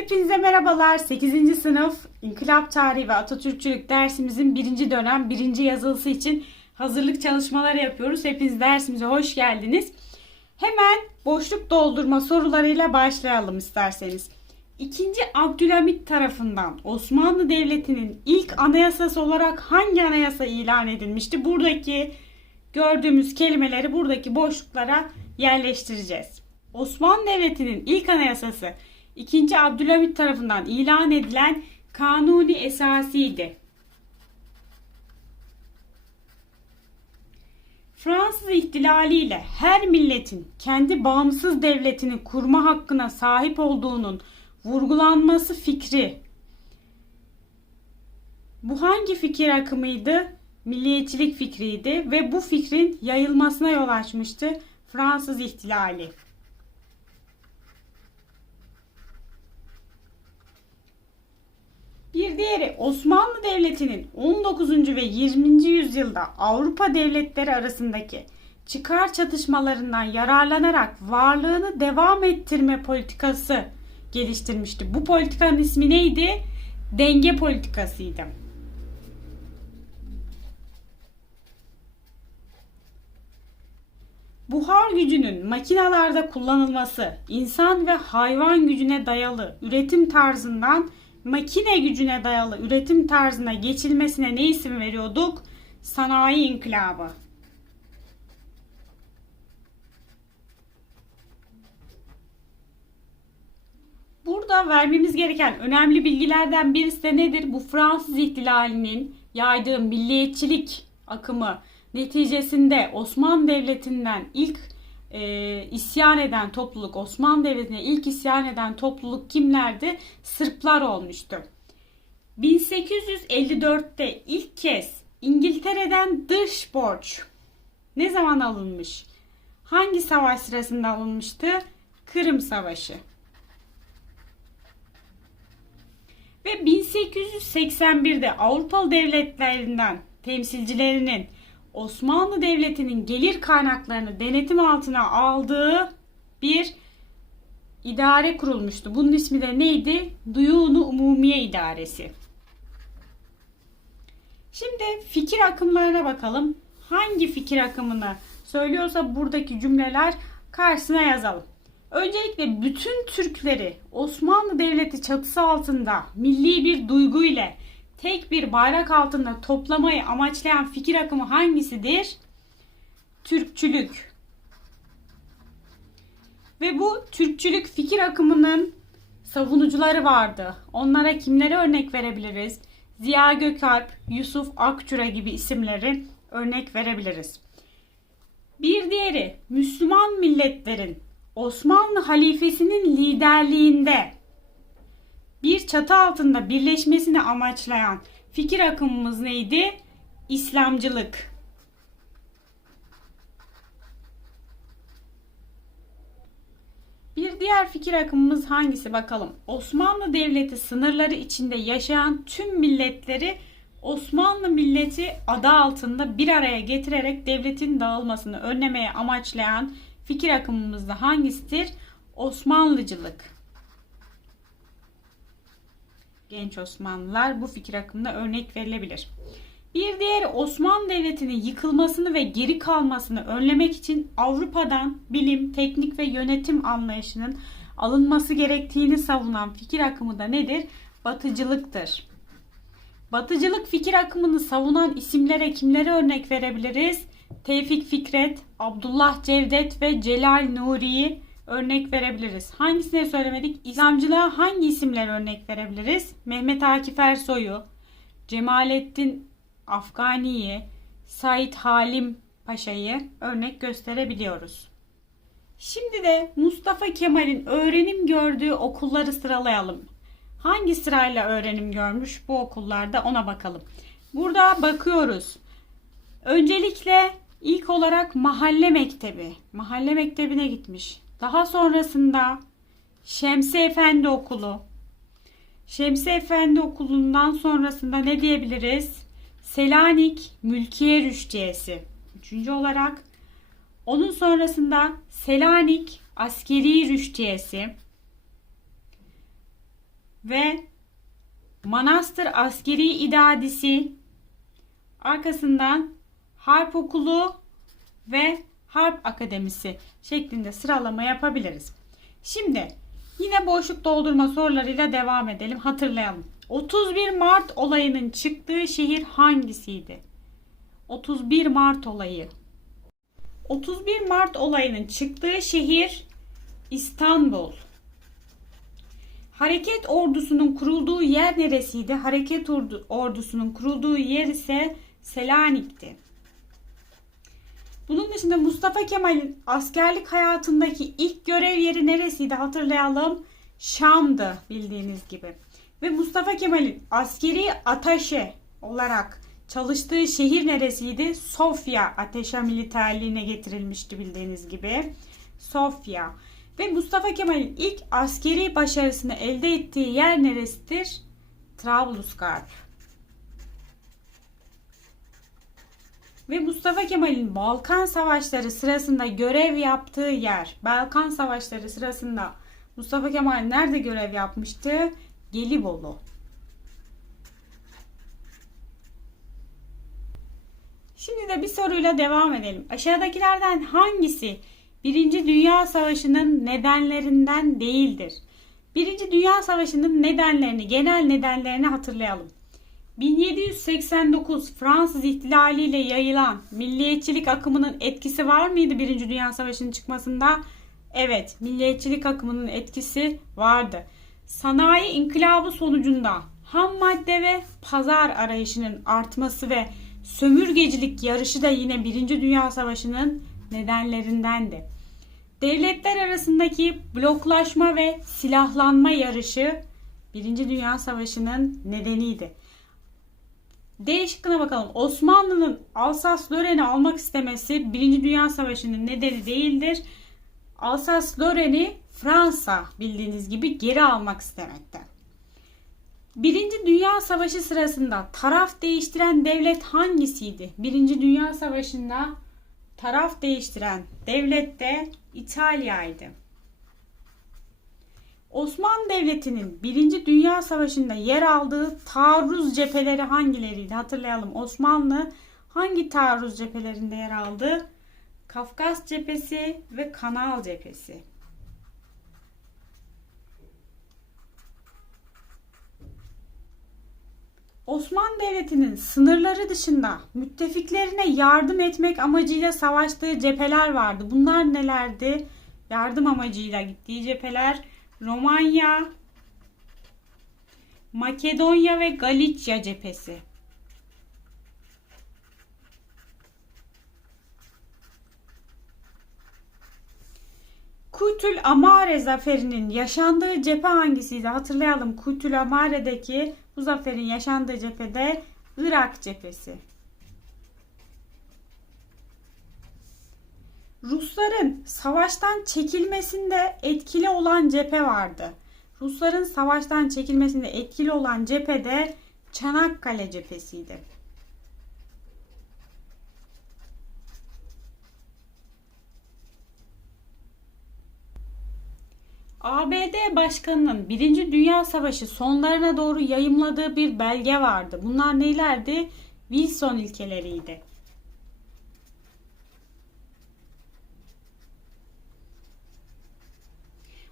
Hepinize merhabalar. 8. sınıf İnkılap Tarihi ve Atatürkçülük dersimizin 1. dönem 1. yazılısı için hazırlık çalışmaları yapıyoruz. Hepiniz dersimize hoş geldiniz. Hemen boşluk doldurma sorularıyla başlayalım isterseniz. İkinci Abdülhamit tarafından Osmanlı Devleti'nin ilk anayasası olarak hangi anayasa ilan edilmişti? Buradaki gördüğümüz kelimeleri buradaki boşluklara yerleştireceğiz. Osmanlı Devleti'nin ilk anayasası 2. Abdülhamit tarafından ilan edilen Kanuni Esasi'ydi. Fransız ihtilali ile her milletin kendi bağımsız devletini kurma hakkına sahip olduğunun vurgulanması fikri. Bu hangi fikir akımıydı? Milliyetçilik fikriydi ve bu fikrin yayılmasına yol açmıştı Fransız ihtilali. Bir diğeri Osmanlı Devleti'nin 19. ve 20. yüzyılda Avrupa devletleri arasındaki çıkar çatışmalarından yararlanarak varlığını devam ettirme politikası geliştirmişti. Bu politikanın ismi neydi? Denge politikasıydı. Buhar gücünün makinalarda kullanılması, insan ve hayvan gücüne dayalı üretim tarzından makine gücüne dayalı üretim tarzına geçilmesine ne isim veriyorduk? Sanayi inkılabı. Burada vermemiz gereken önemli bilgilerden birisi de nedir? Bu Fransız ihtilalinin yaydığı milliyetçilik akımı neticesinde Osmanlı Devleti'nden ilk e, isyan eden topluluk, Osmanlı Devleti'ne ilk isyan eden topluluk kimlerdi? Sırplar olmuştu. 1854'te ilk kez İngiltere'den dış borç ne zaman alınmış? Hangi savaş sırasında alınmıştı? Kırım Savaşı. Ve 1881'de Avrupalı devletlerinden temsilcilerinin Osmanlı Devleti'nin gelir kaynaklarını denetim altına aldığı bir idare kurulmuştu. Bunun ismi de neydi? Duyunu Umumiye İdaresi. Şimdi fikir akımlarına bakalım. Hangi fikir akımını söylüyorsa buradaki cümleler karşısına yazalım. Öncelikle bütün Türkleri Osmanlı Devleti çatısı altında milli bir duygu ile tek bir bayrak altında toplamayı amaçlayan fikir akımı hangisidir? Türkçülük. Ve bu Türkçülük fikir akımının savunucuları vardı. Onlara kimlere örnek verebiliriz? Ziya Gökalp, Yusuf Akçura gibi isimleri örnek verebiliriz. Bir diğeri Müslüman milletlerin Osmanlı halifesinin liderliğinde bir çatı altında birleşmesini amaçlayan fikir akımımız neydi? İslamcılık. Bir diğer fikir akımımız hangisi bakalım. Osmanlı Devleti sınırları içinde yaşayan tüm milletleri Osmanlı milleti adı altında bir araya getirerek devletin dağılmasını önlemeye amaçlayan fikir akımımız da hangisidir? Osmanlıcılık genç Osmanlılar bu fikir akımında örnek verilebilir. Bir diğeri Osmanlı Devleti'nin yıkılmasını ve geri kalmasını önlemek için Avrupa'dan bilim, teknik ve yönetim anlayışının alınması gerektiğini savunan fikir akımı da nedir? Batıcılıktır. Batıcılık fikir akımını savunan isimlere kimlere örnek verebiliriz? Tevfik Fikret, Abdullah Cevdet ve Celal Nuri'yi örnek verebiliriz. Hangisine söylemedik? İslamcılığa hangi isimler örnek verebiliriz? Mehmet Akif Ersoy'u, Cemalettin Afgani'yi, Said Halim Paşa'yı örnek gösterebiliyoruz. Şimdi de Mustafa Kemal'in öğrenim gördüğü okulları sıralayalım. Hangi sırayla öğrenim görmüş bu okullarda ona bakalım. Burada bakıyoruz. Öncelikle ilk olarak mahalle mektebi. Mahalle mektebine gitmiş. Daha sonrasında Şemsi Efendi Okulu. Şemsi Efendi Okulu'ndan sonrasında ne diyebiliriz? Selanik Mülkiye Rüştiyesi. Üçüncü olarak onun sonrasında Selanik Askeri Rüştiyesi. ve Manastır Askeri İdadisi, arkasından Harp Okulu ve Harp Akademisi şeklinde sıralama yapabiliriz. Şimdi yine boşluk doldurma sorularıyla devam edelim. Hatırlayalım. 31 Mart olayının çıktığı şehir hangisiydi? 31 Mart olayı. 31 Mart olayının çıktığı şehir İstanbul. Hareket ordusunun kurulduğu yer neresiydi? Hareket ordu, ordusunun kurulduğu yer ise Selanik'ti. Bunun dışında Mustafa Kemal'in askerlik hayatındaki ilk görev yeri neresiydi hatırlayalım. Şam'dı bildiğiniz gibi. Ve Mustafa Kemal'in askeri ataşe olarak çalıştığı şehir neresiydi? Sofya ateşe militerliğine getirilmişti bildiğiniz gibi. Sofya. Ve Mustafa Kemal'in ilk askeri başarısını elde ettiği yer neresidir? Trablusgarp. Ve Mustafa Kemal'in Balkan Savaşları sırasında görev yaptığı yer, Balkan Savaşları sırasında Mustafa Kemal nerede görev yapmıştı? Gelibolu. Şimdi de bir soruyla devam edelim. Aşağıdakilerden hangisi Birinci Dünya Savaşı'nın nedenlerinden değildir? Birinci Dünya Savaşı'nın nedenlerini, genel nedenlerini hatırlayalım. 1789 Fransız ihtilaliyle yayılan milliyetçilik akımının etkisi var mıydı Birinci Dünya Savaşı'nın çıkmasında? Evet, milliyetçilik akımının etkisi vardı. Sanayi inkılabı sonucunda ham madde ve pazar arayışının artması ve sömürgecilik yarışı da yine Birinci Dünya Savaşı'nın nedenlerindendi. Devletler arasındaki bloklaşma ve silahlanma yarışı Birinci Dünya Savaşı'nın nedeniydi. D şıkkına bakalım. Osmanlı'nın Alsas-Lorraine'i almak istemesi Birinci Dünya Savaşı'nın nedeni değildir. Alsas-Lorraine'i Fransa bildiğiniz gibi geri almak istemekte. Birinci Dünya Savaşı sırasında taraf değiştiren devlet hangisiydi? Birinci Dünya Savaşı'nda taraf değiştiren devlet de İtalya'ydı. Osmanlı Devleti'nin Birinci Dünya Savaşı'nda yer aldığı taarruz cepheleri hangileriydi? Hatırlayalım. Osmanlı hangi taarruz cephelerinde yer aldı? Kafkas cephesi ve Kanal cephesi. Osmanlı Devleti'nin sınırları dışında müttefiklerine yardım etmek amacıyla savaştığı cepheler vardı. Bunlar nelerdi? Yardım amacıyla gittiği cepheler Romanya, Makedonya ve Galicia cephesi. Kuytül Amare zaferinin yaşandığı cephe hangisiydi? Hatırlayalım. Kuytül Amare'deki bu zaferin yaşandığı cephede Irak cephesi. Rusların savaştan çekilmesinde etkili olan cephe vardı. Rusların savaştan çekilmesinde etkili olan cephe de Çanakkale cephesiydi. ABD Başkanı'nın Birinci Dünya Savaşı sonlarına doğru yayımladığı bir belge vardı. Bunlar nelerdi? Wilson ilkeleriydi.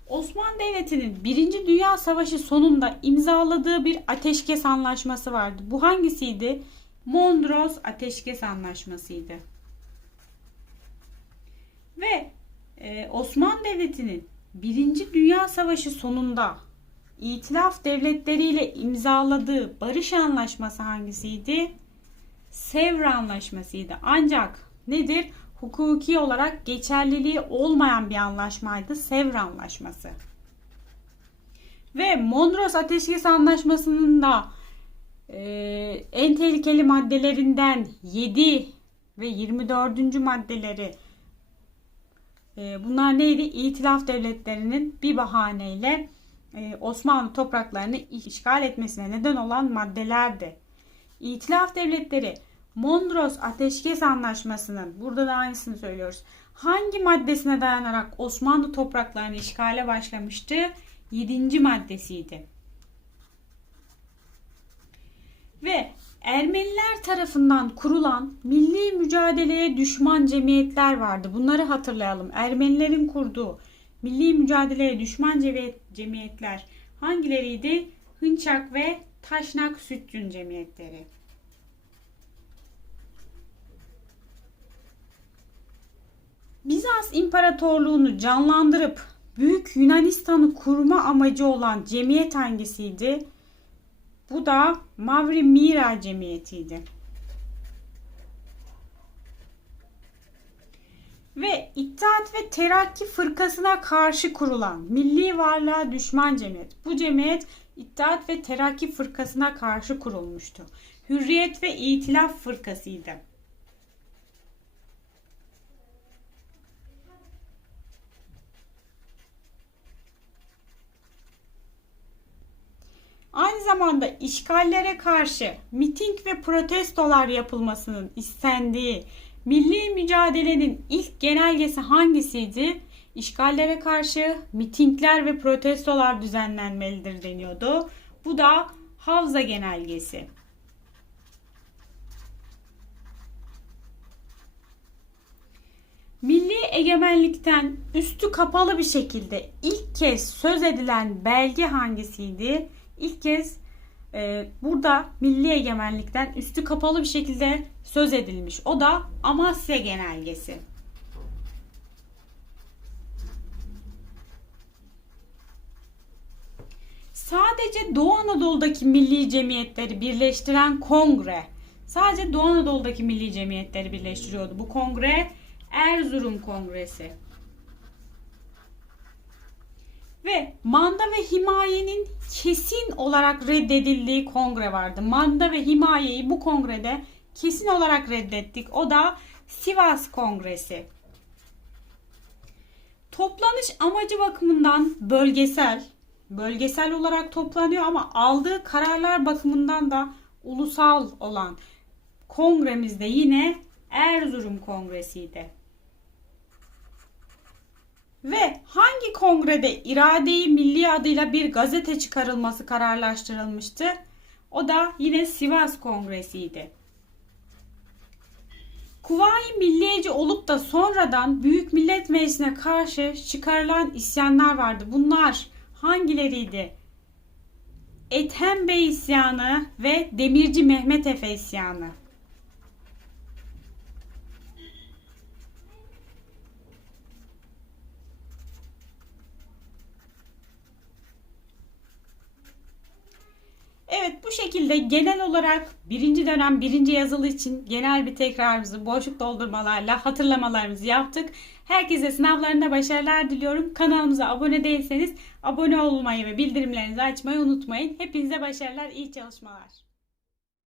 Osmanlı Devleti'nin Birinci Dünya Savaşı sonunda imzaladığı bir ateşkes anlaşması vardı. Bu hangisiydi? Mondros Ateşkes Anlaşması'ydı. Ve e, Osmanlı Devleti'nin Birinci Dünya Savaşı sonunda İtilaf devletleriyle imzaladığı barış anlaşması hangisiydi? Sevr anlaşmasıydı. Ancak nedir? Hukuki olarak geçerliliği olmayan bir anlaşmaydı. Sevr anlaşması. Ve Mondros Ateşkes Anlaşması'nın da e, en tehlikeli maddelerinden 7 ve 24. maddeleri e, bunlar neydi? İtilaf devletlerinin bir bahaneyle e, Osmanlı topraklarını işgal etmesine neden olan maddelerdi. İtilaf devletleri Mondros Ateşkes Anlaşması'nın burada da aynısını söylüyoruz. Hangi maddesine dayanarak Osmanlı topraklarını işgale başlamıştı? 7. maddesiydi. Ve Ermeniler tarafından kurulan milli mücadeleye düşman cemiyetler vardı. Bunları hatırlayalım. Ermenilerin kurduğu milli mücadeleye düşman cemiyet- cemiyetler hangileriydi? Hınçak ve Taşnak Sütçün cemiyetleri. Bizans İmparatorluğunu canlandırıp Büyük Yunanistan'ı kurma amacı olan cemiyet hangisiydi? Bu da Mavri Mira Cemiyeti'ydi. Ve İttihat ve Terakki Fırkası'na karşı kurulan Milli Varlığa Düşman Cemiyet. Bu cemiyet İttihat ve Terakki Fırkası'na karşı kurulmuştu. Hürriyet ve İtilaf Fırkası'ydı. Zamanda işgallere karşı miting ve protestolar yapılmasının istendiği milli mücadelenin ilk genelgesi hangisiydi? İşgallere karşı mitingler ve protestolar düzenlenmelidir deniyordu. Bu da Havza Genelgesi. Milli egemenlikten üstü kapalı bir şekilde ilk kez söz edilen belge hangisiydi? İlk kez burada milli egemenlikten üstü kapalı bir şekilde söz edilmiş. O da Amasya Genelgesi. Sadece Doğu Anadolu'daki milli cemiyetleri birleştiren kongre. Sadece Doğu Anadolu'daki milli cemiyetleri birleştiriyordu. Bu kongre Erzurum Kongresi. Ve manda ve himayenin kesin olarak reddedildiği kongre vardı. Manda ve himayeyi bu kongrede kesin olarak reddettik. O da Sivas Kongresi. Toplanış amacı bakımından bölgesel, bölgesel olarak toplanıyor ama aldığı kararlar bakımından da ulusal olan kongremizde yine Erzurum Kongresi'ydi. Ve hangi kongrede iradeyi milli adıyla bir gazete çıkarılması kararlaştırılmıştı? O da yine Sivas Kongresi'ydi. Kuvayi Milliyeci olup da sonradan Büyük Millet Meclisi'ne karşı çıkarılan isyanlar vardı. Bunlar hangileriydi? Ethem Bey isyanı ve Demirci Mehmet Efe isyanı. Evet bu şekilde genel olarak birinci dönem birinci yazılı için genel bir tekrarımızı boşluk doldurmalarla hatırlamalarımızı yaptık. Herkese sınavlarında başarılar diliyorum. Kanalımıza abone değilseniz abone olmayı ve bildirimlerinizi açmayı unutmayın. Hepinize başarılar, iyi çalışmalar.